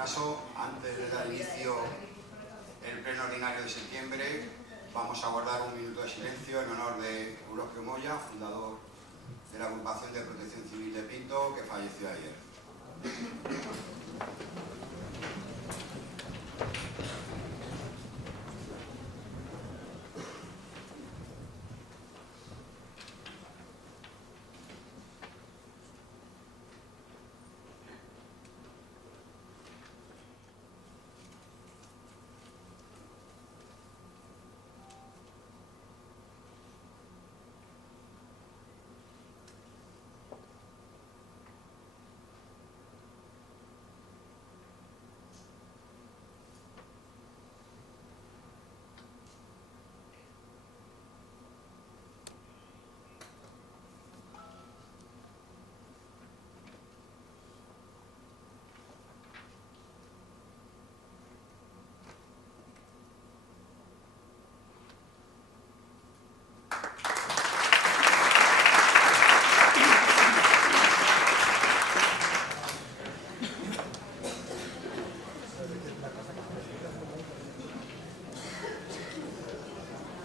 caso, antes de dar inicio el pleno ordinario de septiembre, vamos a guardar un minuto de silencio en honor de Eulogio Moya, fundador de la Agrupación de Protección Civil de Pinto, que falleció ayer.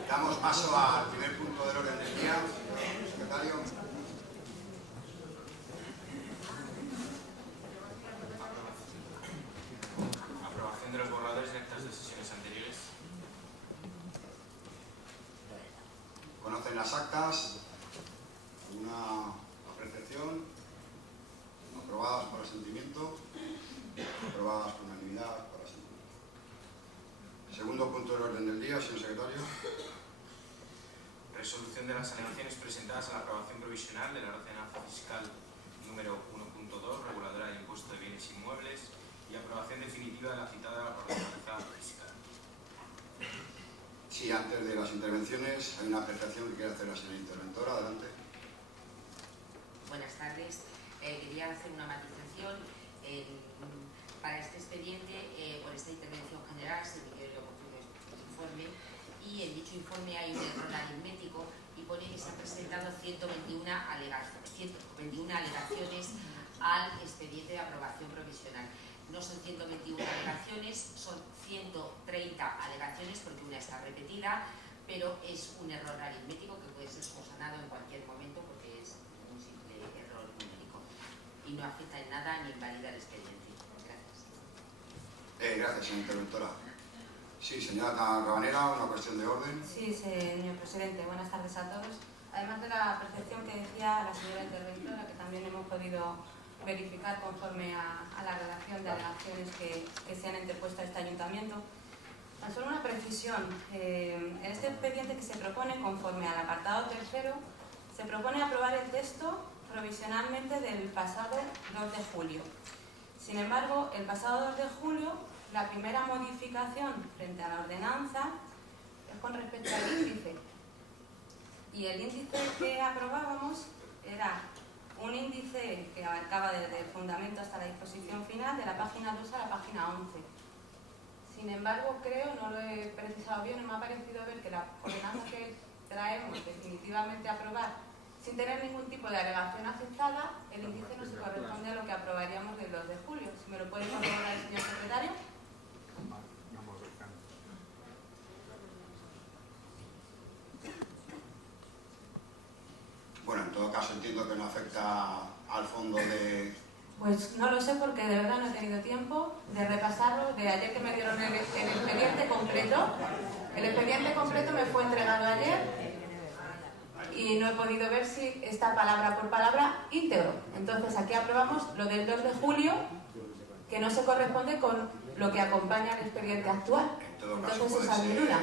Damos paso al primer punto del orden del día. Secretario. Aprobación de los borradores de actas de sesiones anteriores. Conocen las actas. Una apreciación. Aprobadas por asentimiento. Aprobadas por unanimidad por asentimiento. Segundo punto del orden del día, señor secretario. Resolución de las alegaciones presentadas a la aprobación provisional de la ordenanza fiscal número 1.2, reguladora del impuesto de bienes inmuebles, y aprobación definitiva de la citada ordenanza fiscal. Sí, antes de las intervenciones, hay una apreciación que quiere hacer la señora interventora. Adelante. Buenas tardes. Quería hacer una matización. Para este expediente, por esta intervención general, se emitió el oportuno informe, y en dicho informe hay un error aritmético y pone que se han presentado 121 alegaciones al expediente de aprobación provisional. No son 121 alegaciones, son 130 alegaciones porque una está repetida, pero es un error aritmético que puede ser subsanado en cualquier momento porque es un simple error numérico y no afecta en nada ni invalida el expediente. Gracias. Gracias, señora interventora. Sí, señora Rabanera, una cuestión de orden. Sí, señor presidente. Buenas tardes a todos. Además de la percepción que decía la señora interventora, que también hemos podido verificar conforme a la redacción de alegaciones que se han interpuesto a este ayuntamiento, tan solo una precisión. En este expediente que se propone, conforme al apartado tercero, se propone aprobar el texto provisionalmente del pasado 2 de julio. Sin embargo, el pasado 2 de julio, la primera modificación frente a la ordenanza es con respecto al índice. Y el índice que aprobábamos era un índice que abarcaba desde el fundamento hasta la disposición final, de la página 2 a la página 11. Sin embargo, creo, no lo he precisado bien, no me ha parecido ver que la ordenanza que traemos definitivamente a aprobar, sin tener ningún tipo de alegación aceptada, el índice no se corresponde a lo que aprobaríamos del 2 de julio. Si me lo puede corroborar el señor secretario. Bueno, en todo caso entiendo que no afecta al fondo de... Pues no lo sé porque de verdad no he tenido tiempo de repasarlo. De ayer que me dieron el expediente completo. El expediente completo me fue entregado ayer y no he podido ver si está palabra por palabra íntegro. Entonces aquí aprobamos lo del 2 de julio, que no se corresponde con lo que acompaña al expediente actual. En todo caso entonces puede esa duda.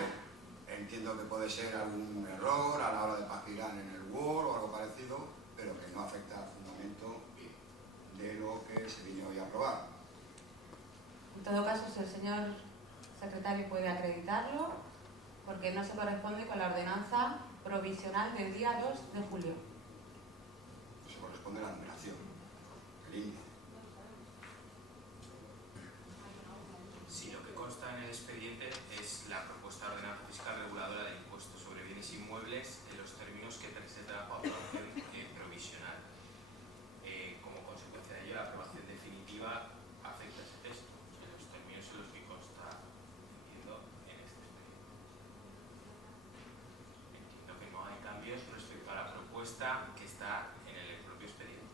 entiendo que puede ser algún error a la hora de paginar en el Word o algo parecido, pero que no afecta al fundamento de lo que se vino hoy a aprobar. En todo caso, si el señor secretario puede acreditarlo, porque no se corresponde con la ordenanza provisional del día 2 de julio. Se corresponde a la numeración, el índice. Sí, lo que consta en el expediente es la propuesta de ordenanza fiscal reguladora del impuesto sobre bienes inmuebles en los términos que presenta la aprobación provisional. Como consecuencia de ello, la aprobación definitiva afecta ese texto. encuesta que está en el propio expediente.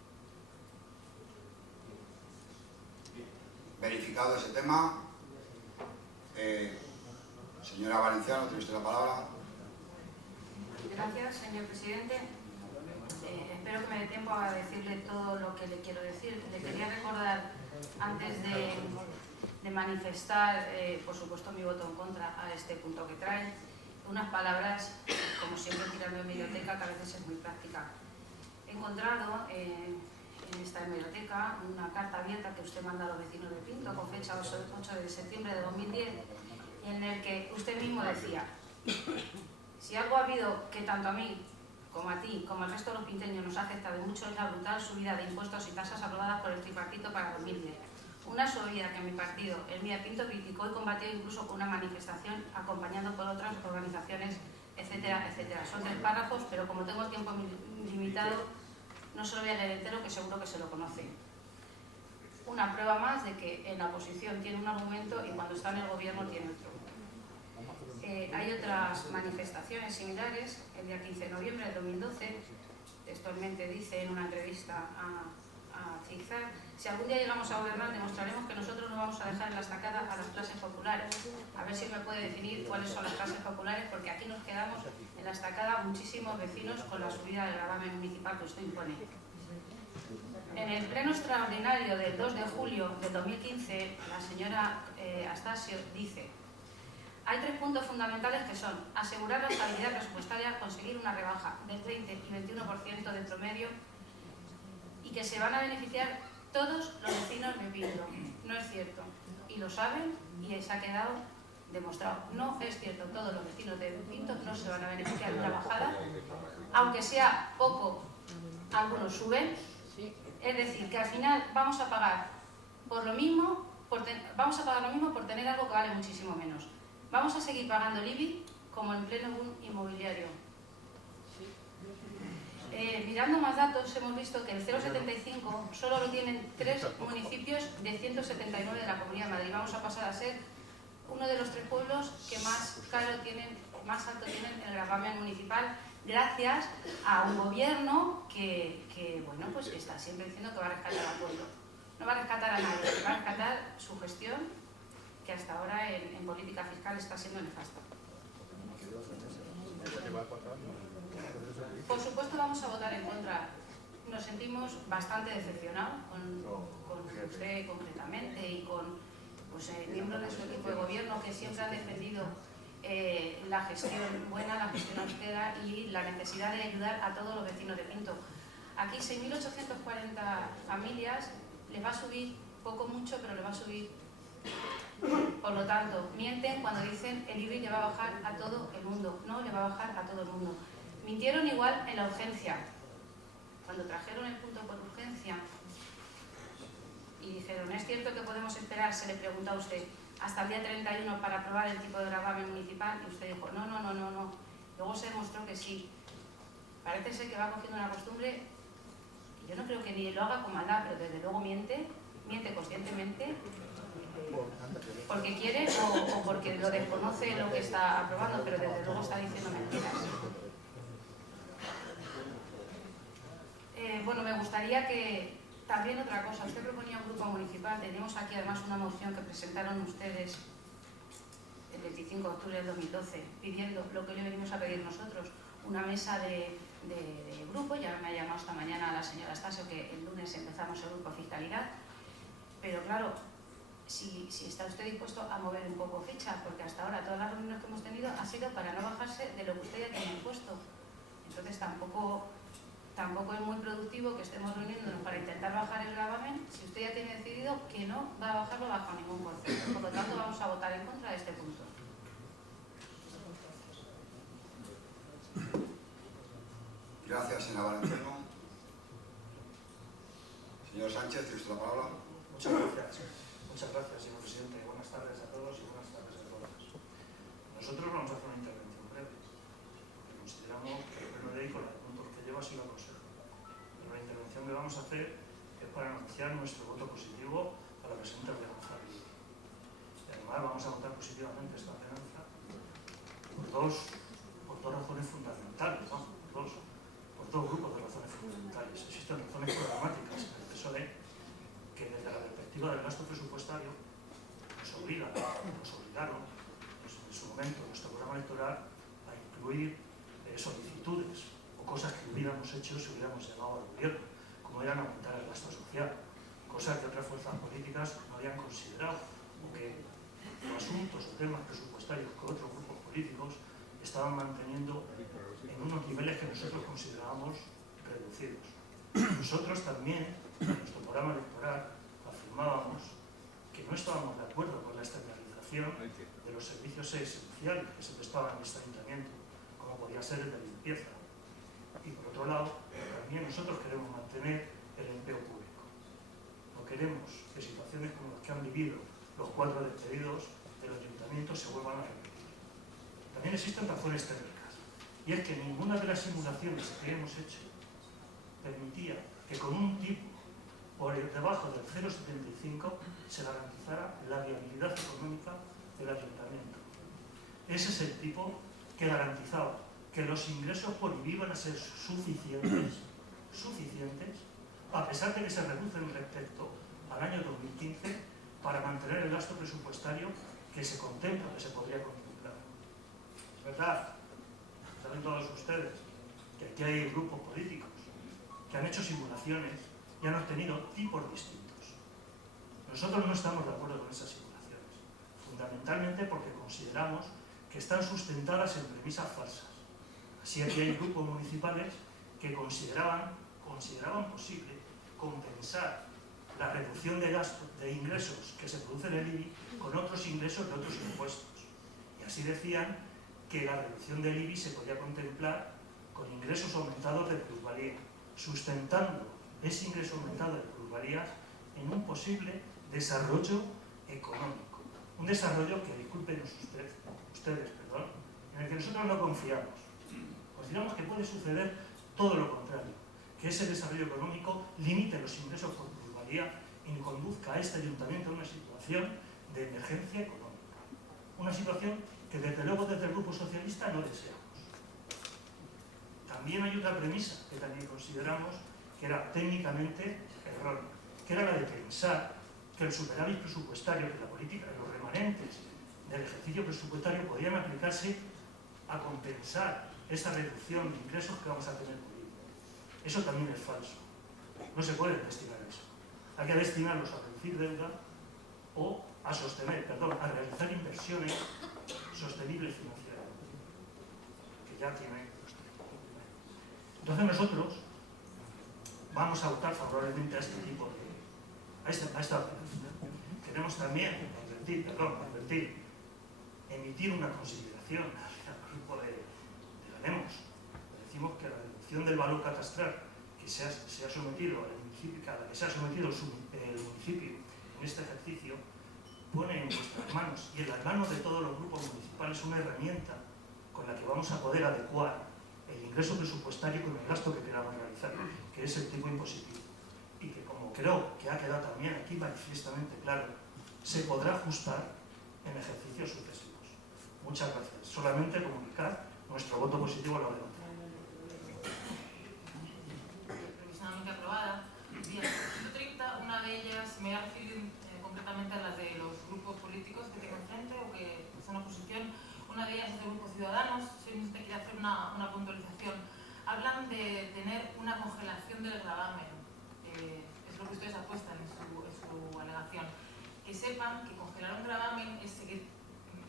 Verificado ese tema, señora Valenciano, tiene usted la palabra. Gracias, señor presidente. Espero que me dé tiempo a decirle todo lo que le quiero decir. Le quería recordar, antes de manifestar, por supuesto, mi voto en contra a este punto que trae, unas palabras, como siempre tirando en biblioteca, que a veces es muy práctica. He encontrado en esta hemeroteca una carta abierta que usted manda a los vecinos de Pinto con fecha 8 de septiembre de 2010, en el que usted mismo decía: si algo ha habido que tanto a mí como a ti, como al resto de los pinteños nos ha afectado mucho, es la brutal subida de impuestos y tasas aprobadas por el tripartito para 2010. Una subida que mi partido, el Mía Pinto, criticó y combatió incluso con una manifestación acompañando por otras organizaciones, etcétera, etcétera. Son 3 párrafos, pero como tengo el tiempo limitado, no se lo voy a leer entero, que seguro que se lo conoce. Una prueba más de que en la oposición tiene un argumento y cuando está en el gobierno tiene otro. Hay otras manifestaciones similares. El día 15 de noviembre del 2012, textualmente dice en una entrevista a Zigzag: si algún día llegamos a gobernar, demostraremos que nosotros no vamos a dejar en la estacada a las clases populares. A ver si me puede definir cuáles son las clases populares, porque aquí nos quedamos en la estacada muchísimos vecinos con la subida del gravamen municipal que esto impone. En el pleno extraordinario del 2 de julio del 2015, la señora Astasio dice: hay 3 puntos fundamentales que son asegurar la estabilidad presupuestaria, conseguir una rebaja del 20 y 21% de promedio y que se van a beneficiar todos los vecinos de Pinto. No es cierto. Y lo saben y se ha quedado demostrado. No es cierto. Todos los vecinos de Pinto no se van a beneficiar de una bajada, aunque sea poco, algunos suben. Es decir, que al final vamos a pagar por lo mismo, por tener algo que vale muchísimo menos. Vamos a seguir pagando el IBI como en pleno boom inmobiliario. Mirando más datos, hemos visto que el 0,75 solo lo tienen 3 municipios de 179 de la Comunidad de Madrid. Vamos a pasar a ser uno de los 3 pueblos que más alto tienen el gravamen municipal, gracias a un gobierno que está siempre diciendo que va a rescatar al pueblo. No va a rescatar a nadie, va a rescatar su gestión, que hasta ahora en política fiscal está siendo nefasta. Por supuesto vamos a votar en contra. Nos sentimos bastante decepcionados con usted concretamente y con miembros de su equipo de gobierno que siempre han defendido la gestión buena, la gestión austera y la necesidad de ayudar a todos los vecinos de Pinto. Aquí 6.840 familias les va a subir, poco mucho, pero les va a subir. Por lo tanto, mienten cuando dicen el IBI le va a bajar a todo el mundo. No le va a bajar a todo el mundo. Mintieron igual en la urgencia. Cuando trajeron el punto por urgencia y dijeron: ¿es cierto que podemos esperar? Se le preguntó a usted hasta el día 31 para aprobar el tipo de gravamen municipal, y usted dijo: no. Luego se demostró que sí. Parece ser que va cogiendo una costumbre, y yo no creo que ni lo haga con maldad, pero desde luego miente conscientemente, porque quiere o porque lo desconoce lo que está aprobando, pero desde luego está diciendo mentiras. Me gustaría que también otra cosa. Usted proponía un grupo municipal. Tenemos aquí además una moción que presentaron ustedes el 25 de octubre del 2012 pidiendo lo que le venimos a pedir nosotros, una mesa de grupo. Ya me ha llamado esta mañana la señora Astasio que el lunes empezamos el grupo Fiscalidad, pero claro, si está usted dispuesto a mover un poco ficha, porque hasta ahora todas las reuniones que hemos tenido ha sido para no bajarse de lo que usted ya tiene impuesto. Entonces tampoco es muy productivo que estemos reuniéndonos para intentar bajar el gravamen si usted ya tiene decidido que no va a bajarlo bajo ningún concepto. Por lo tanto, vamos a votar en contra de este punto. Gracias, señora Valenciano. Señor Sánchez, ¿tiene usted la palabra? Muchas gracias, señor presidente. Buenas tardes a todos y buenas tardes a todas. Nosotros vamos a hacer una intervención breve. Consideramos que el pleno de ley, con la de puntos que lleva, sí lo aconseja. Pero la intervención que vamos a hacer es para anunciar nuestro voto positivo a la presente ordenanza de ley. Y además vamos a votar positivamente esta ordenanza por dos razones fundamentales. Por dos grupos de razones fundamentales. Existen razones programáticas en el PSOE que desde la perspectiva del gasto presupuestario nos obligaron pues, en su momento en nuestro programa electoral a incluir solicitudes o cosas que hubiéramos hecho si hubiéramos llegado al gobierno, como eran aumentar el gasto social, cosas que otras fuerzas políticas no habían considerado, o que asuntos o temas presupuestarios que otros grupos políticos estaban manteniendo en unos niveles que nosotros considerábamos reducidos. Nosotros también, en nuestro programa electoral, afirmábamos que no estábamos de acuerdo con la externalización de los servicios esenciales que se prestaban en este ayuntamiento, como podía ser el de limpieza. Y por otro lado, también nosotros queremos mantener el empleo público. No queremos que situaciones como las que han vivido los 4 despedidos del ayuntamiento se vuelvan a repetir. También existen razones técnicas, y es que ninguna de las simulaciones que hemos hecho permitía que con un tipo por debajo del 0,75 se garantizara la viabilidad económica del ayuntamiento. Ese es el tipo que garantizaba que los ingresos por IBI iban a ser suficientes, a pesar de que se reducen respecto al año 2015, para mantener el gasto presupuestario que se contempla, que se podría contemplar. Es verdad, saben todos ustedes, que aquí hay grupos políticos que han hecho simulaciones y han obtenido tipos distintos. Nosotros no estamos de acuerdo con esas simulaciones, fundamentalmente porque consideramos que están sustentadas en premisas falsas. Así aquí hay grupos municipales que consideraban posible compensar la reducción de gastos, de ingresos que se produce en el IBI con otros ingresos de otros impuestos. Y así decían que la reducción del IBI se podía contemplar con ingresos aumentados de plusvalía, sustentando ese ingreso aumentado de plusvalías en un posible desarrollo económico. Un desarrollo que, discúlpenos ustedes, en el que nosotros no confiamos. Consideramos que puede suceder todo lo contrario, que ese desarrollo económico limite los ingresos por plusvalía y conduzca a este ayuntamiento a una situación de emergencia económica. Una situación que desde luego desde el Grupo Socialista no deseamos. También hay otra premisa que también consideramos que era técnicamente errónea, que era la de pensar que el superávit presupuestario, que la política, los remanentes del ejercicio presupuestario podían aplicarse a compensar esa reducción de ingresos que vamos a tener por IVA. Eso también es falso. No se puede destinar a eso. Hay que destinarlos a reducir deuda o a realizar inversiones sostenibles financieramente, que ya tiene. Entonces nosotros vamos a optar favorablemente a este tipo de a esta operación. Queremos también emitir una consideración al grupo de Ganemos. Decimos que la reducción del valor catastral que se ha sometido al municipio, a la que se ha sometido el municipio en este ejercicio, pone en nuestras manos y en las manos de todos los grupos municipales una herramienta con la que vamos a poder adecuar el ingreso presupuestario con el gasto que queramos realizar, que es el tipo impositivo. Y que, como creo que ha quedado también aquí manifiestamente claro, se podrá ajustar en ejercicios sucesivos. Muchas gracias. Solamente comunicar nuestro voto positivo a la orden. Provisionalmente aprobada. Bien, 130, una de ellas me ha referido concretamente a las de los grupos políticos que tengo enfrente o que son oposición. Una de ellas es del Grupo Ciudadanos. Simplemente quería hacer una puntualización. Hablan de tener una congelación del gravamen. Es lo que ustedes apuestan en su alegación. Que sepan que congelar un gravamen es seguir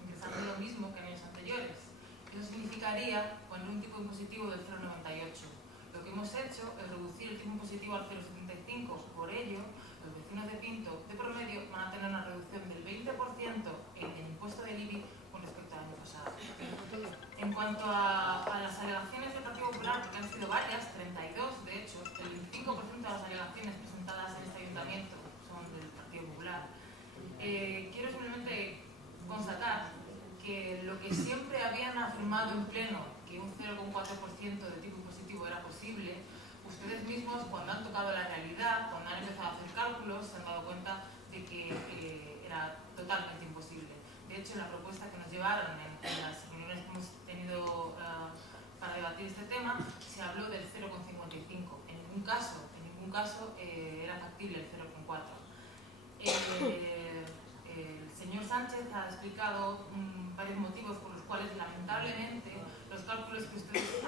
ingresando lo mismo que en años anteriores. Eso significaría poner un tipo impositivo del 0,98. Lo que hemos hecho es reducir el tipo impositivo al 0,75. Por ello, los vecinos de Pinto, de promedio, van a tener una reducción del 20% en el impuesto del IBI con respecto al año pasado. En cuanto a las alegaciones del Partido Popular, porque han sido varias, 32 de hecho, el 25% de las alegaciones presentadas en este ayuntamiento son del Partido Popular. Quiero simplemente constatar que lo que siempre habían afirmado en pleno, que un 0,4% de tipo impositivo era posible, ustedes mismos, cuando han tocado la realidad, cuando han empezado a hacer cálculos, se han dado cuenta de que era totalmente imposible. De hecho, en la propuesta que nos llevaron en las reuniones que hemos tenido para debatir este tema, se habló del 0,5%. ningún caso era factible el 0,4. El señor Sánchez ha explicado varios motivos por los cuales, lamentablemente, los cálculos que ustedes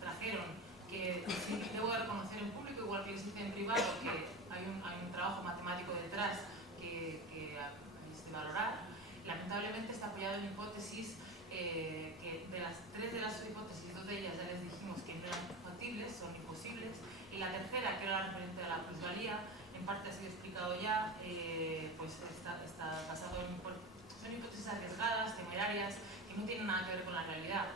trajeron, que sí, debo de reconocer en público, igual que les hice en privado, que hay un trabajo matemático detrás que es de valorar, lamentablemente está apoyado en hipótesis que de las 3 de las hipótesis, 2 de ellas ya les dijimos que no eran factibles, son imposibles, y la tercera, que era la referente a la plusvalía, en parte ha sido explicado ya, pues está basado son hipótesis arriesgadas, temerarias, que no tienen nada que ver con la realidad,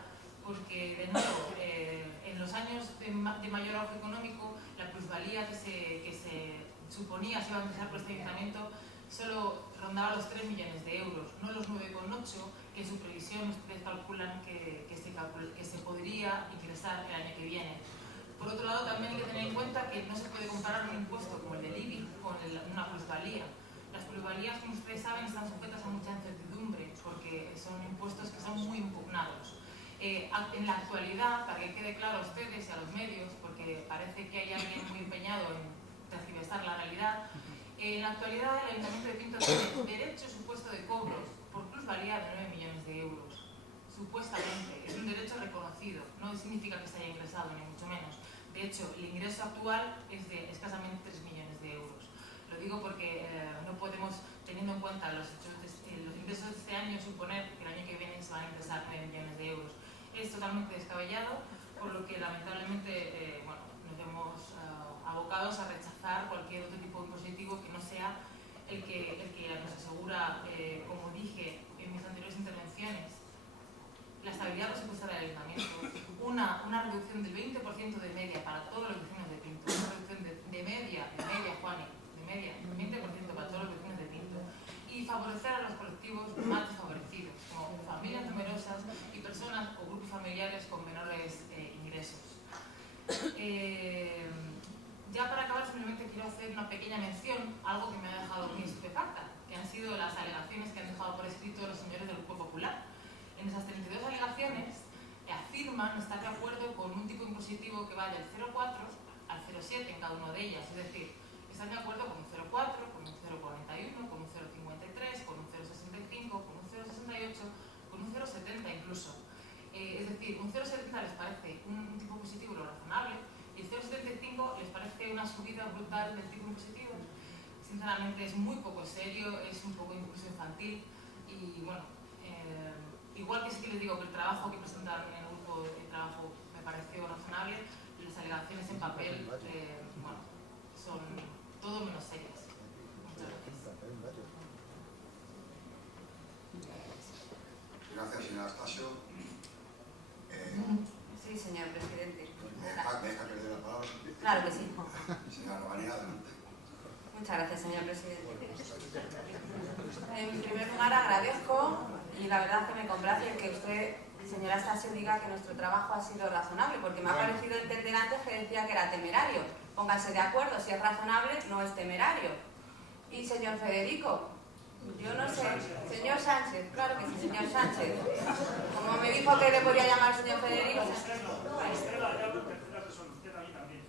porque de nuevo, en los años de mayor auge económico, la plusvalía que se suponía se iba a empezar por este ayuntamiento solo rondaba los 3 millones de euros, no los 9,8 que en su previsión ustedes calculan que se podría ingresar el año que viene. Por otro lado, también hay que tener en cuenta que no se puede comparar un impuesto como el del IBI con una plusvalía. Las plusvalías, como ustedes saben, están sujetas a mucha incertidumbre porque son impuestos que son muy impugnados. En la actualidad, para que quede claro a ustedes y a los medios, porque parece que hay alguien muy empeñado en tergiversar la realidad, en la actualidad el Ayuntamiento de Pinto tiene derecho supuesto de cobros por plusvalía de 9 millones de euros. Supuestamente, es un derecho reconocido, no significa que se haya ingresado, ni mucho menos. De hecho, el ingreso actual es de escasamente 3 millones de euros. Lo digo porque no podemos, teniendo en cuenta los ingresos de este año, suponer que el año que viene se van a ingresar 9 millones de euros. Es totalmente descabellado, por lo que lamentablemente nos vemos abocados a rechazar cualquier otro tipo de impositivo que no sea el que nos asegura, como dije en mis anteriores intervenciones, la estabilidad presupuestaria del ayuntamiento, una reducción del 20% de media para todos los vecinos de Pinto, una reducción de media, Juani, de media, 20% para todos los vecinos de Pinto, y favorecer a los colectivos más desfavorecidos, como familias numerosas y personas o grupos familiares con menores ingresos. Ya para acabar, simplemente quiero hacer una pequeña mención, algo que me ha dejado muy estupefacta, que han sido las alegaciones que han dejado por escrito los señores del Grupo Popular. En esas 32 alegaciones afirman estar de acuerdo con un tipo impositivo que va del 0,4 al 0,7 en cada una de ellas, es decir, están de acuerdo con un 0,4, con un 0,41, con un 0,53, con un 0,65, con un 0,68, con un 0,70 incluso. Es decir, un 0,70 les parece un tipo impositivo lo razonable y el 0,75 les parece una subida brutal del tipo impositivo. Sinceramente es muy poco serio, es un poco incluso infantil y bueno, igual que sí que les digo que el trabajo que presentaron en el grupo de trabajo me pareció razonable, las alegaciones en papel son todo menos serias. Muchas gracias. Gracias, señora Astasio. Sí, señor presidente. ¿Me deja perder la palabra? Claro que sí. Señora Rabanera, adelante. Muchas gracias, señor presidente. En primer lugar, agradezco y la verdad que me complace que usted, señora Astasio, diga que nuestro trabajo ha sido razonable, porque me ha parecido entender antes que decía que era temerario. Pónganse de acuerdo, si es razonable, no es temerario. Y señor Federico, yo no sé, señor Sánchez, claro que sí, señor Sánchez. Como me dijo que le podía llamar señor Federico,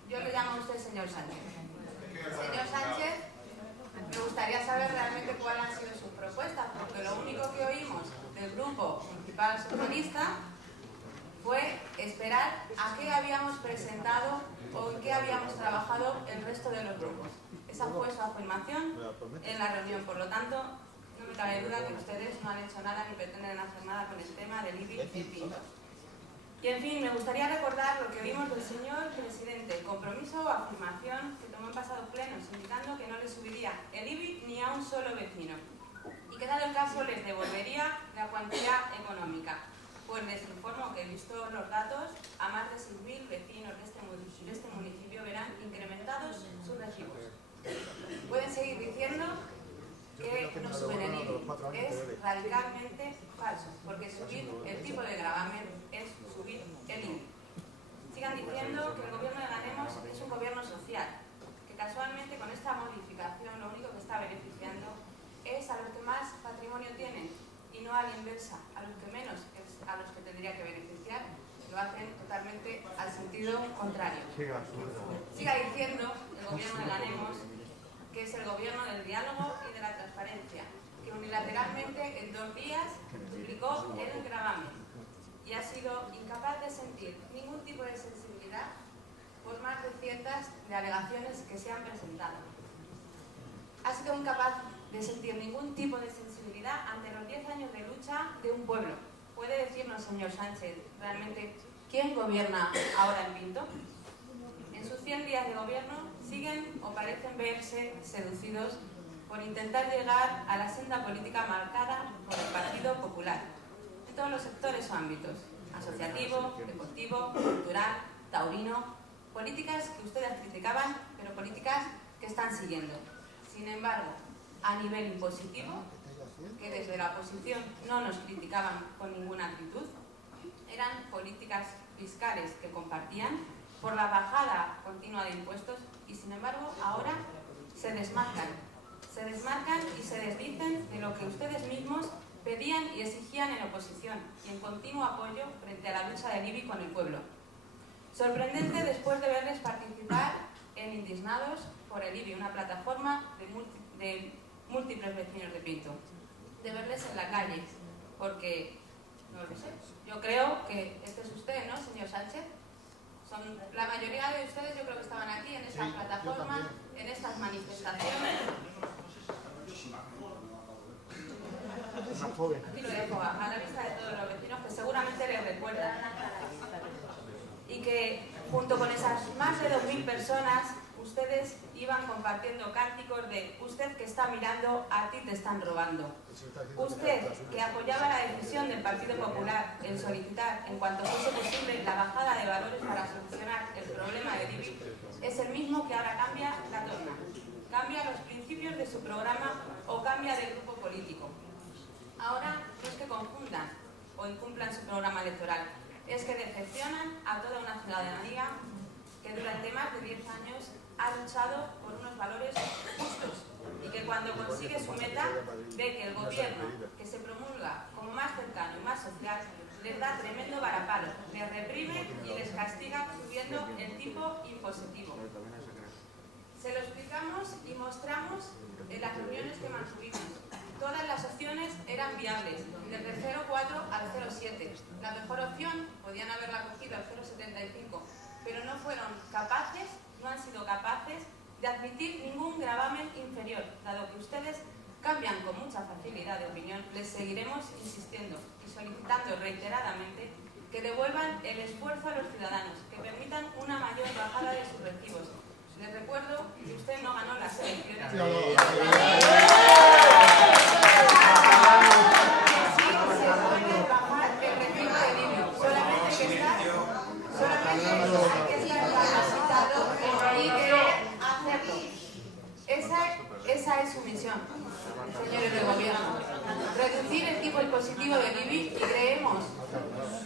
yo le llamo a usted señor Sánchez. Señor Sánchez, me gustaría saber realmente cuáles han sido sus propuestas, porque lo único que oímos del Grupo Municipal Socialista fue esperar a qué habíamos presentado o en qué habíamos trabajado el resto de los grupos. Esa fue su afirmación en la reunión, por lo tanto, no me cabe duda que ustedes no han hecho nada ni pretenden hacer nada con el tema del IBI en Pinto. Y en fin, me gustaría recordar lo que vimos del señor presidente, compromiso o afirmación que tomó en pasados plenos, indicando que no le subiría el IBI ni a un solo vecino y que dado el caso les devolvería la cuantía económica. Pues les informo que, visto los datos, a más de 6.000 vecinos de este municipio verán incrementados sus recibos. Pueden seguir diciendo que no suben el IBI. Es radicalmente falso, porque subir el tipo de gravamen es subir el IBI. Sigan diciendo que el gobierno de Ganemos es un gobierno social, que casualmente con esta modificación lo único que está beneficiando es a los que más patrimonio tienen y no a la inversa, a los que menos, a los que tendría que beneficiar. Lo hacen totalmente al sentido contrario. Siga diciendo el gobierno de Ganemos que es el gobierno del diálogo y de la transparencia, que unilateralmente en 2 días duplicó el gravamen y ha sido incapaz de sentir ningún tipo de sensibilidad por más de cientos de alegaciones que se han presentado. Ha sido incapaz de sentir ningún tipo de sensibilidad ante los 10 años de lucha de un pueblo. ¿Puede decirnos, señor Sánchez, realmente quién gobierna ahora en Pinto? En sus 100 días de gobierno siguen o parecen verse seducidos por intentar llegar a la senda política marcada por el Partido Popular, en todos los sectores o ámbitos, asociativo, deportivo, cultural, taurino, políticas que ustedes criticaban, pero políticas que están siguiendo. Sin embargo, a nivel impositivo, que desde la oposición no nos criticaban con ninguna actitud, eran políticas fiscales que compartían por la bajada continua de impuestos y, sin embargo, ahora se desmarcan y se desdicen de lo que ustedes mismos pedían y exigían en oposición y en continuo apoyo frente a la lucha del IBI con el pueblo. Sorprendente después de verles participar en Indignados por el IBI, una plataforma de múltiples vecinos de Pinto, de verles en la calle, porque, no lo sé, yo creo que este es usted, ¿no, señor Sánchez? La mayoría de ustedes yo creo que estaban aquí en esta plataforma, en estas manifestaciones. Aquí lo dejo a la vista de todos los vecinos que seguramente les recuerdan. Y que junto con esas más de 2.000 personas, ustedes iban compartiendo cánticos de usted que está mirando, a ti te están robando. Usted que apoyaba la decisión del Partido Popular en solicitar, en cuanto fuese posible, la bajada de valores para solucionar el problema del IBI, es el mismo que ahora cambia la torna, cambia los principios de su programa o cambia de grupo político. Ahora no es que confundan o incumplan su programa electoral, es que decepcionan a toda una ciudadanía que durante más de 10 años ha luchado por unos valores justos y que cuando consigue su meta ve que el gobierno que se promulga como más cercano y más social les da tremendo varapalo, les reprime y les castiga subiendo el tipo impositivo. Se lo explicamos y mostramos en las reuniones que mantuvimos. Todas las opciones eran viables, desde 0,4 al 0,7. La mejor opción podían haberla cogido al 0,75, pero no fueron capaces, no han sido capaces de admitir ningún gravamen inferior. Dado que ustedes cambian con mucha facilidad de opinión, les seguiremos insistiendo y solicitando reiteradamente que devuelvan el esfuerzo a los ciudadanos, que permitan una mayor bajada de sus recibos. Les recuerdo que usted no ganó las elecciones. Esa es su misión, señores del gobierno. Reducir el tipo impositivo del IBI y creemos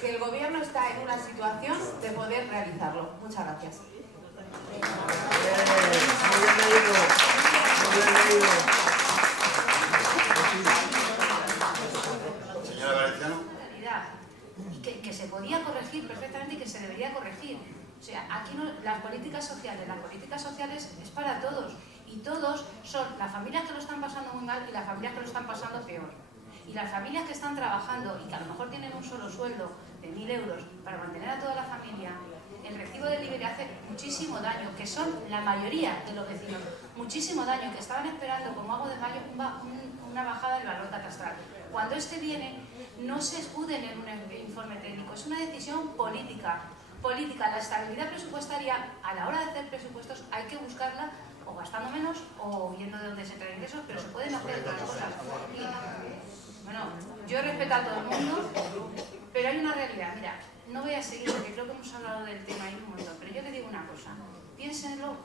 que el gobierno está en una situación de poder realizarlo. Muchas gracias. Señora Valenciano. Que se podía corregir perfectamente y que se debería corregir. O sea, aquí no, las políticas sociales es para todos. Y todos son las familias que lo están pasando muy mal y las familias que lo están pasando peor. Y las familias que están trabajando y que a lo mejor tienen un solo sueldo de 1.000 euros para mantener a toda la familia, el recibo del IBI le hace muchísimo daño, que son la mayoría de los vecinos, muchísimo daño, que estaban esperando como agua de mayo una bajada del valor catastral. Cuando este viene, no se escuden en un informe técnico, es una decisión política. La estabilidad presupuestaria, a la hora de hacer presupuestos, hay que buscarla o gastando menos o viendo de dónde se traen ingresos, pero se pueden hacer otras cosas. Y, bueno, yo respeto a todo el mundo, pero hay una realidad. Mira, no voy a seguir porque creo que hemos hablado del tema ahí un montón, pero yo le digo una cosa, piénselo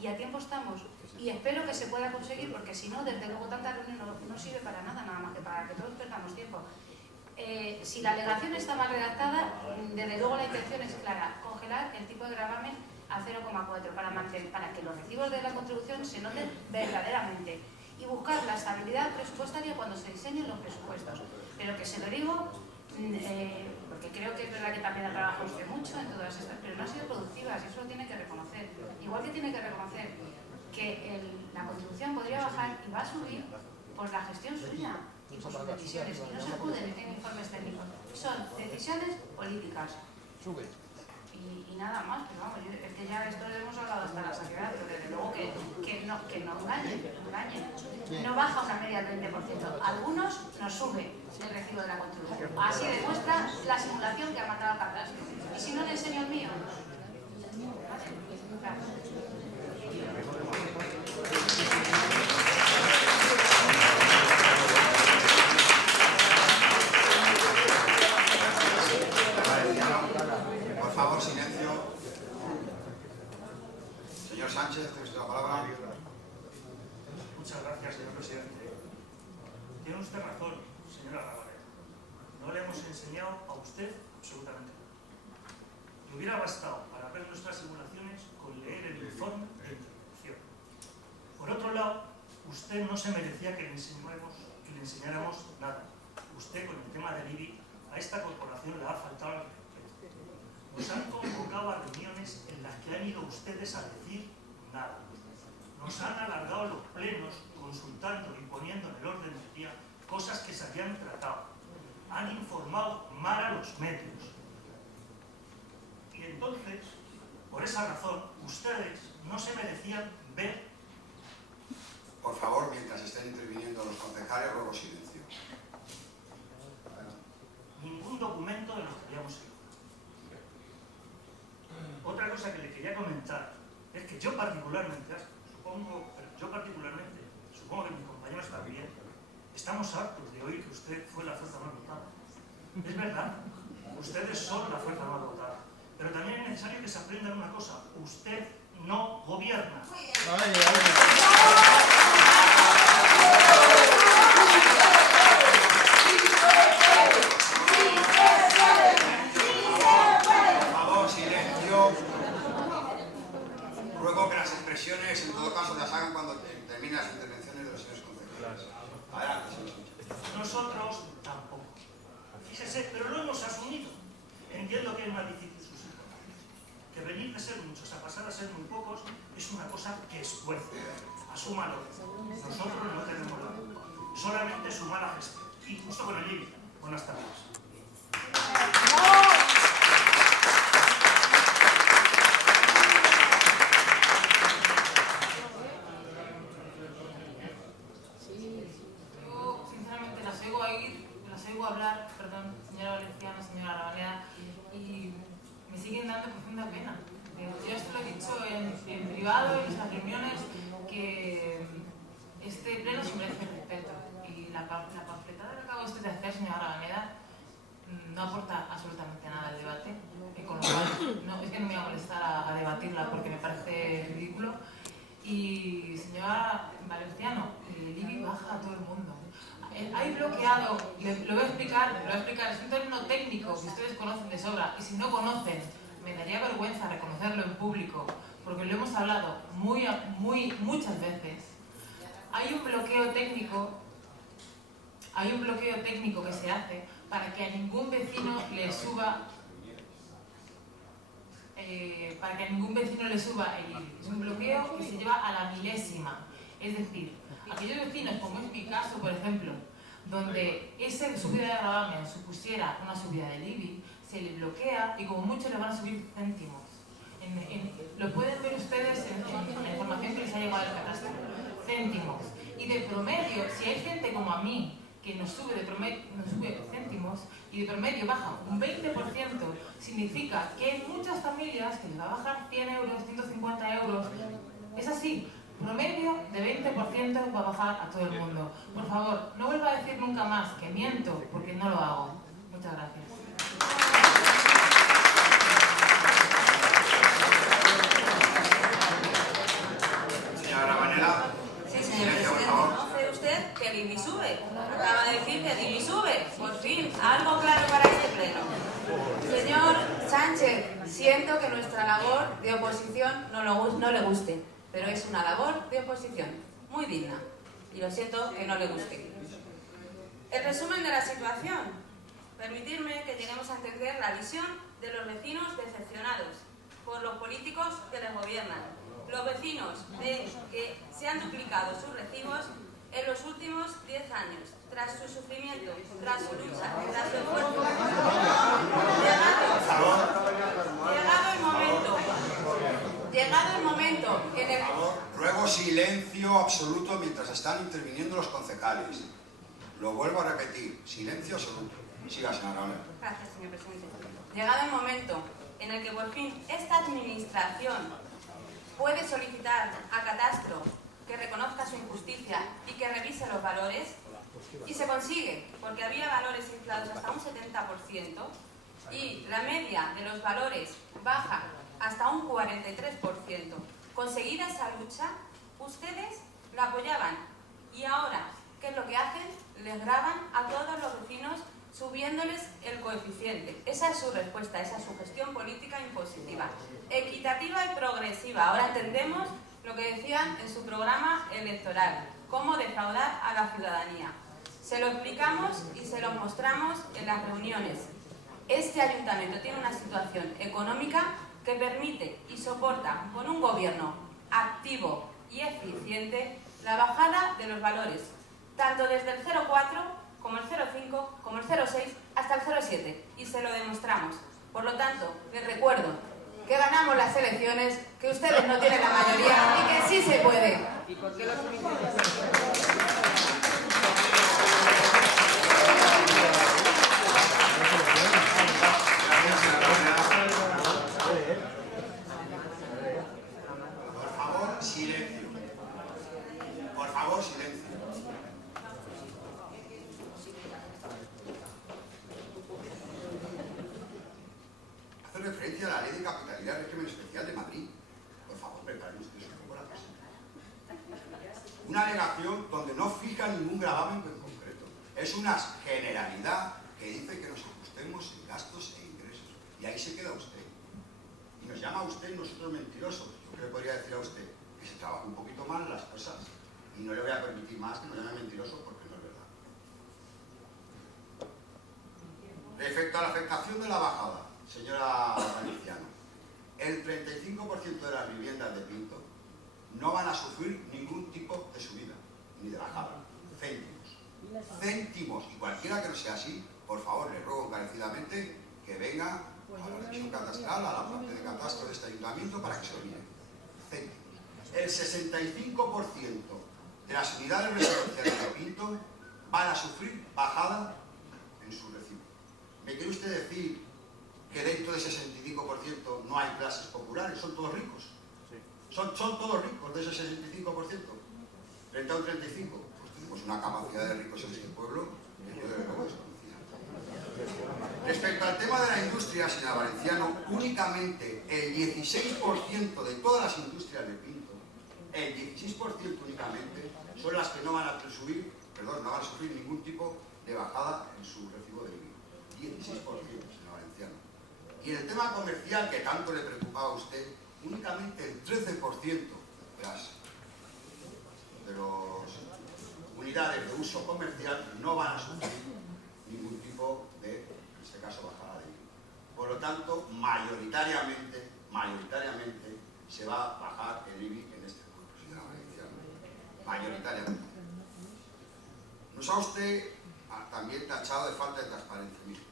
y a tiempo estamos. Y espero que se pueda conseguir, porque si no, desde luego tanta reunión no sirve para nada, nada más que para que todos perdamos tiempo. Si la alegación está mal redactada, desde luego la intención es clara, congelar el tipo de gravamen a 0,4 para que los recibos de la contribución se noten verdaderamente y buscar la estabilidad presupuestaria cuando se diseñen los presupuestos. Pero que se lo digo porque creo que es verdad que también ha trabajado usted mucho en todas estas, pero no han sido productivas y eso lo tiene que reconocer. Igual que tiene que reconocer que la contribución podría bajar y va a subir por la gestión suya y por sus decisiones. Y no se escuden en informes técnicos, son decisiones políticas. Sube. Y nada más, pero vamos, es que ya esto lo hemos hablado hasta la saciedad, pero desde luego que no engañen. No baja una media del 20%, algunos nos sube el recibo de la contribución. Así demuestra la simulación que ha mandado Carlos. Y si no le enseño el mío. Gracias. Por favor, silencio. Señor Sánchez, tiene usted la palabra. Muchas gracias, señor presidente. Tiene usted razón, señora Rabaneda. No le hemos enseñado a usted absolutamente nada. Le hubiera bastado para ver nuestras simulaciones con leer el informe de intervención. Por otro lado, usted no se merecía que le enseñáramos nada. Usted, con el tema del IBI, a esta corporación le ha faltado el respeto. Nos han convocado a reuniones en las que han ido ustedes a decir nada. Nos han alargado los plenos consultando y poniendo en el orden del día cosas que se habían tratado. Han informado mal a los medios. Y entonces, por esa razón, ustedes no se merecían ver. Por favor, mientras estén interviniendo los concejales, ruego silencio. Ningún documento de los que habíamos hecho. Otra cosa que le quería comentar es que yo particularmente, supongo que mis compañeros también, estamos hartos de oír que usted fue la fuerza más votada. Es verdad, ustedes son la fuerza más votada, pero también es necesario que se aprendan una cosa: usted no gobierna. Ruego que las expresiones, en todo caso, las hagan cuando terminen las intervenciones de los señores concejales. Adelante, señor Sánchez. Nosotros tampoco. Fíjese, pero lo hemos asumido. Entiendo que es más difícil suscitar. Que venir de ser muchos a pasar a ser muy pocos es una cosa que es fuerte. Asúmalo. Nosotros no tenemos la culpa. Solamente su mala gestión. Y justo con el límite. Buenas tardes. Hablar, perdón, señora Valenciano, señora Rabaneda, y me siguen dando profunda pena. Yo esto lo he dicho en privado, en nuestras reuniones, que este pleno se merece respeto. Y la panfletada que acaba usted de hacer, señora Rabaneda, no aporta absolutamente nada al debate, con lo cual no, es que no me voy a molestar a debatirla porque me parece ridículo. Y señora Valenciano, el IBI baja a todo el mundo. Hay bloqueado, lo voy a explicar, es un término técnico que ustedes conocen de sobra, y si no conocen, me daría vergüenza reconocerlo en público, porque lo hemos hablado muchas veces. Hay un bloqueo técnico que se hace para que a ningún vecino le suba el IBI. Es un bloqueo que se lleva a la milésima, es decir, aquellos vecinos, como es mi caso, por ejemplo, donde esa subida de gravamen supusiera una subida del IBI, se le bloquea y como mucho le van a subir céntimos. Lo pueden ver ustedes en la información que les ha llegado del catastro. Céntimos. Y de promedio, si hay gente como a mí que nos sube céntimos y de promedio baja un 20%, significa que hay muchas familias que les va a bajar 100 euros, 150 euros. Es así. Promedio de 20% va a bajar a todo el mundo. Por favor, no vuelva a decir nunca más que miento, porque no lo hago. Muchas gracias. Señora Rabaneda. Sí, señor presidente, ¿conoce usted que el IBI sube? Acaba de decir que el IBI sube. Por fin, algo claro para este pleno. Señor Sánchez, siento que nuestra labor de oposición no le guste, pero es una labor de oposición muy digna, y lo siento que no le guste. El resumen de la situación: Permitirme que lleguemos a entender la visión de los vecinos decepcionados por los políticos que les gobiernan. Los vecinos ven que se han duplicado sus recibos en los últimos 10 años, tras su sufrimiento, tras su lucha, tras su esfuerzo. Llegado el momento en el... Por favor, ruego silencio absoluto mientras están interviniendo los concejales. Lo vuelvo a repetir, silencio absoluto. Siga, señora Ramón. Gracias, señor presidente. Llegado el momento en el que por fin esta administración puede solicitar a Catastro que reconozca su injusticia y que revise los valores, y se consigue, porque había valores inflados hasta un 70% y la media de los valores baja hasta un 43%. Conseguida esa lucha, ustedes la apoyaban y ahora, ¿qué es lo que hacen? Les graban a todos los vecinos subiéndoles el coeficiente. Esa es su respuesta, esa es su gestión política impositiva, equitativa y progresiva. Ahora entendemos lo que decían en su programa electoral, cómo defraudar a la ciudadanía. Se lo explicamos y se lo mostramos en las reuniones. Este ayuntamiento tiene una situación económica que permite y soporta con un gobierno activo y eficiente la bajada de los valores, tanto desde el 0,4 como el 0,5, como el 0,6 hasta el 0,7, y se lo demostramos. Por lo tanto, les recuerdo que ganamos las elecciones, que ustedes no tienen la mayoría y que sí se puede. Por favor, silencio. Por favor, silencio. Hace referencia a la Ley de Capitalidad del Régimen Especial de Madrid. Por favor, preparen ustedes un poco la cosa. Una alegación donde no fija ningún gravamen en concreto. Es una generalidad que dice que nos ajustemos en gastos e ingresos. Y ahí se queda usted. Y nos llama a usted y nosotros mentirosos. Yo creo que podría decir a usted que se trabaja un poquito mal las cosas. Y no le voy a permitir más que nos llame mentiroso porque no es verdad. Respecto a la afectación de la bajada, señora Valenciano, el 35% de las viviendas de Pinto no van a sufrir ningún tipo de subida, ni de bajada. Céntimos. Céntimos. Y cualquiera que no sea así, por favor, le ruego encarecidamente que venga a la revisión catastral, a la parte de catastro de este ayuntamiento para que se lo mire. Céntimos. El 65% de las unidades residenciales de Pinto van a sufrir bajada en su recibo. ¿Me quiere usted decir que dentro de ese 65% no hay clases populares? ¿Son todos ricos? ¿Son todos ricos de ese 65%? Frente a un 35%. Pues tenemos una capacidad de ricos en este pueblo que yo desde luego desconocía. Respecto al tema de la industria, señora Valenciano, únicamente el 16% de todas las industrias de Pinto, el 16% únicamente, son las que no van a sufrir ningún tipo de bajada en su recibo de IBI. 16%, señora Valenciano. Y en el tema comercial, que tanto le preocupaba a usted, únicamente el 13% de las unidades de uso comercial no van a sufrir ningún tipo de, en este caso, bajada de IBI. Por lo tanto, mayoritariamente se va a bajar el IBI en este pueblo, señora Valenciano. Mayoritariamente. Nos ha usted también tachado de falta de transparencia. Mire,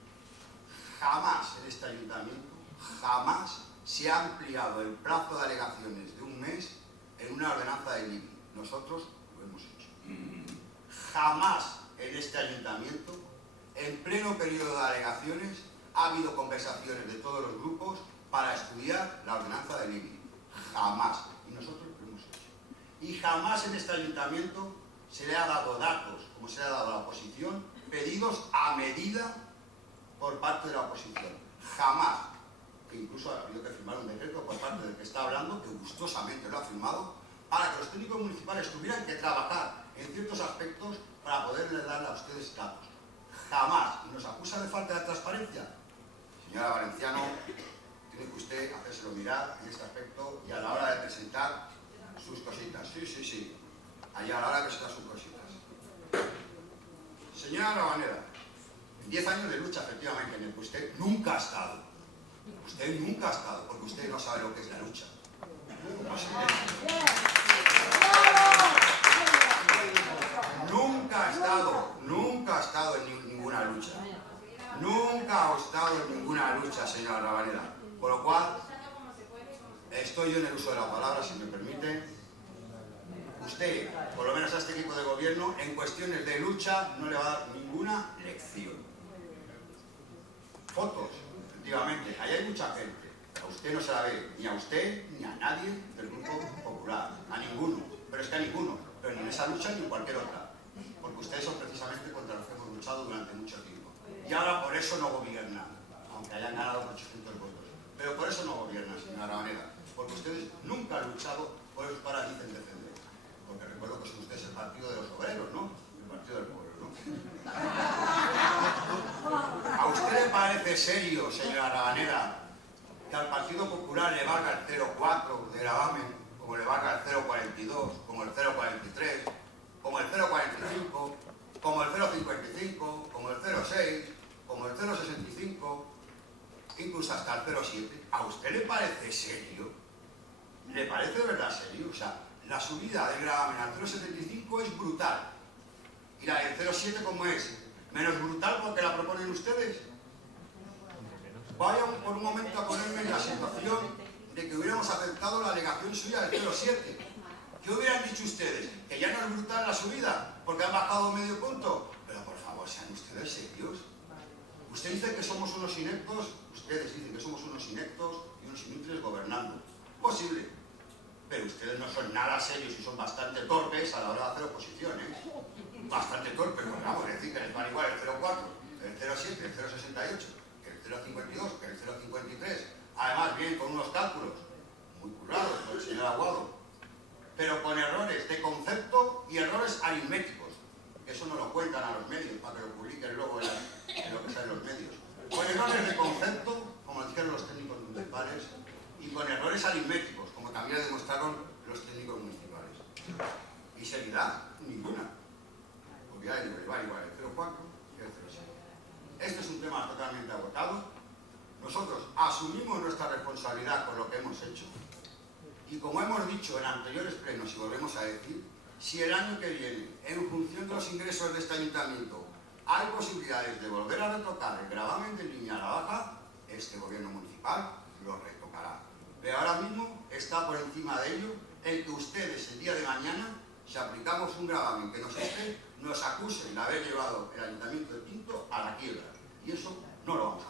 jamás en este ayuntamiento, jamás se ha ampliado el plazo de alegaciones de un mes en una ordenanza del IBI. Nosotros lo hemos hecho. Jamás en este ayuntamiento, en pleno periodo de alegaciones, ha habido conversaciones de todos los grupos para estudiar la ordenanza del IBI. Jamás. Y nosotros lo hemos hecho. Y jamás en este ayuntamiento se le ha dado datos, como se le ha dado a la oposición, pedidos a medida por parte de la oposición. Jamás. Que incluso ha habido que firmar un decreto por parte del que está hablando, que gustosamente lo ha firmado, para que los técnicos municipales tuvieran que trabajar en ciertos aspectos para poderles darle a ustedes datos. Jamás. ¿Y nos acusa de falta de transparencia? Señora Valenciano, tiene que usted hacérselo mirar en este aspecto y a la hora de presentar sus cositas. Sí. Allá a la hora de presentar sus cositas. Señora Rabanera, 10 años de lucha, efectivamente, en el que usted nunca ha estado. Usted nunca ha estado, porque usted no sabe lo que es la lucha. Nunca ha estado en ninguna lucha. Nunca ha estado en ninguna lucha, señora Rabaneda. Por lo cual, estoy yo en el uso de la palabra, si me permite. Usted, por lo menos a este equipo de gobierno, en cuestiones de lucha no le va a dar ninguna lección. Fotos, efectivamente, ahí hay mucha gente. A usted no se la ve, ni a usted, ni a nadie del Grupo Popular. A ninguno, pero es que a ninguno. Pero ni en esa lucha ni en cualquier otra. Porque ustedes son precisamente contra los que hemos luchado durante mucho tiempo. Y ahora por eso no gobiernan, aunque hayan ganado 800 votos. Pero por eso no gobiernan, señora Rabaneda. Porque ustedes nunca han luchado por eso para dicen defender. Porque recuerdo que son ustedes el partido de los obreros, ¿no? El partido del pueblo, ¿no? ¿A usted le parece serio, señora Rabaneda, que al Partido Popular le valga el 0,4 de gravamen, como le valga el 0,42, como el 0,43, como el 0,45, como el 0,55, como el 0,6, como el 0,65, incluso hasta el 0,7? ¿A usted le parece serio? ¿Le parece de verdad serio? O sea, la subida del gravamen al 0,75 es brutal. ¿Y la del 0,7 cómo es? ¿Menos brutal porque la proponen ustedes? Vayan por un momento a ponerme en la situación de que hubiéramos aceptado la alegación suya del 0,7. ¿Qué hubieran dicho ustedes? ¿Que ya no es brutal la subida porque han bajado medio punto? Pero por favor, sean ustedes serios. Usted dice que somos unos ineptos, ustedes dicen que somos unos ineptos y unos inútiles gobernando. Posible. Pero ustedes no son nada serios y son bastante torpes a la hora de hacer oposición, ¿eh? Bastante torpes, pues vamos a decir que les van igual el 0,4, el 0,7, el 0,68, que el 0,52, que el 0,53. Además, bien con unos cálculos muy currados por el señor Aguado, pero con errores de concepto y errores aritméticos. Eso no lo cuentan a los medios para que lo publiquen luego en lo que sale en los medios. Con errores de concepto, como dijeron los técnicos municipales, y con errores aritméticos, como también demostraron los técnicos municipales. ¿Y seriedad? Ninguna. Porque ya le va igual el 0,4 que el 0,7. Este es un tema totalmente agotado. Nosotros asumimos nuestra responsabilidad por lo que hemos hecho. Y como hemos dicho en anteriores plenos y volvemos a decir, si el año que viene, en función de los ingresos de este ayuntamiento, hay posibilidades de volver a retocar el gravamen de línea a la baja, este gobierno municipal lo retocará. Pero ahora mismo está por encima de ello el que ustedes el día de mañana, si aplicamos un gravamen que nos acusen de haber llevado el ayuntamiento de Pinto a la quiebra. Y eso no lo vamos a hacer.